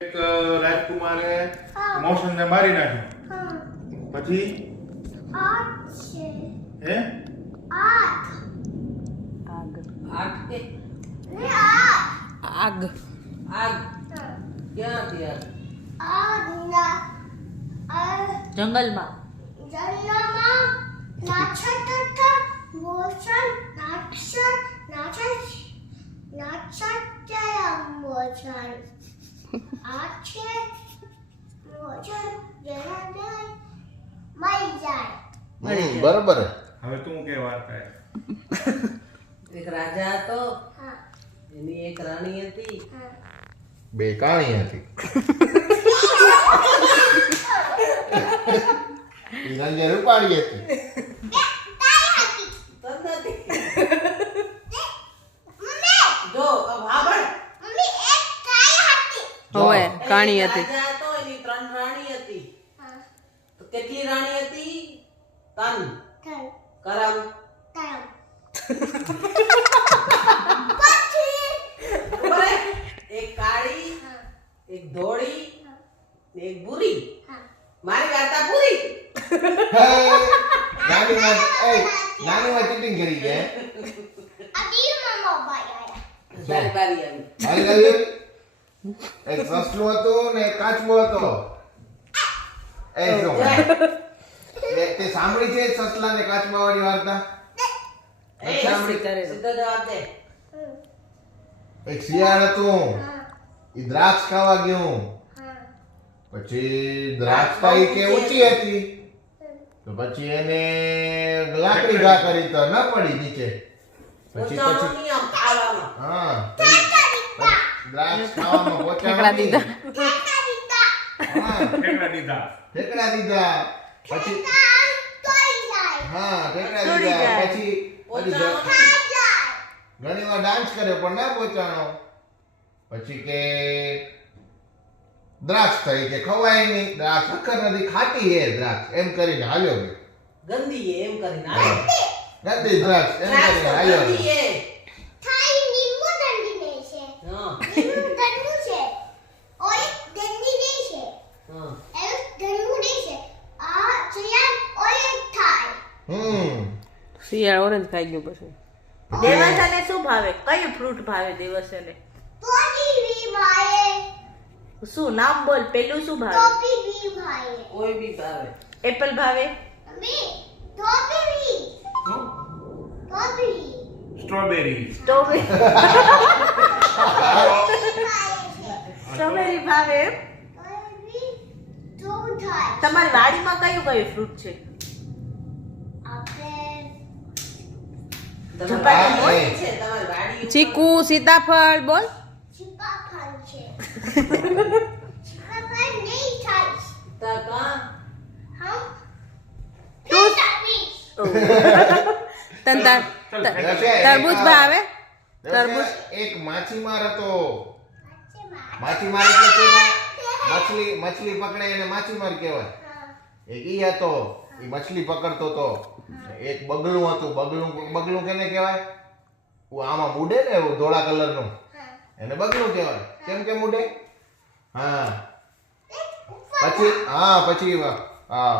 એક રાજકુમારે મોશનને મારી નાખ્યો પછી હે આગ ક્યાંથી જંગલમાં બરોબર. હવે તું કે વાર્તા એક રાજા હતો, એની એક રાણી હતી, બે કાણી હતી. ઈરાનને રૂપાળી હતી. જો વાબળ હોવે કાણી હતી. રાજા હતો, એની 3 રાણી હતી. તો કેટલી રાણી હતી? 3. કરમ એક કાળી, એક ધોળી, એક બુરી. મારી વાર્તા પૂરી. નાનીમાં ચીટિંગ કરી ગયા. તારી બારી આવી. મારી લાવી એક સસલું હતું ને એક કાચબો હતો. એ જો તે સાંભળી છે સસલા ને કાચબા વાળી વાર્તા? સીધો જવાબ દે. એક શિયાળ હતું, ઈ દ્રાક્ષ ખાવા ગયું. પછી દ્રાક્ષ ખાઈ કે ઊંચી હતી, તો પછી એને લાકડી ઘા કરી તો ન પડી નીચે. પછી પોતાનો નિયમ ખાવાનો. હા દ્રાક્ષ ખાવામાં ઠેકડા દીધા. હા ઠેકડા દીધા. ઠેકડા દીધા. પછી હા ઠેકડા દીધા. પછી ઘણી વાર ડાન્સ કર્યો પણ ના પહોંચાણો. પછી કે દ્રાક્ષ થઈ કે ખવાય નહીં, દ્રાક્ષ અખર નથી, ખાટી હે દ્રાક્ષ, એમ કરીને હાલ્યો ગયો. ગંદી એમ કરીને ગંદી દ્રાક્ષ એમ કરીને હાલ્યો ગયો. ગંદી એ. હા. શિયાળ ઓરેન્જ ખાઈ ગયું. પછી દેવસને શું ભાવે? કયું ફ્રૂટ ભાવે દેવસને? શું નામ બોલ? પેલું શું ભાવે? કોઈ બી ભાવે. એપલ ભાવે? સ્ટ્રોબેરી. સ્ટ્રોબેરી ભાવે. તમારી વાડીમાં કયું કયું ફ્રૂટ છે? તમારી મોટી છે, તમારી વાડી ઉપર. ચીકુ, સીતાફળ બોલ. તા કા? તરબૂચ ભાવે? તરબૂચ. એક માછીમાર હતો. માછીમાર એટલે શું થાય? મછલી પકડે એને માછીમાર કહેવાય. એક ઈ હતો, ઈ મછલી પકડતો તો. એક બગલું હતું. બગલું કેને કહેવાય? આમાં મૂડે ને એવું ધોળા કલરનું, એને બગલું કહેવાય. કેમ કે મૂડે? હા પછી હા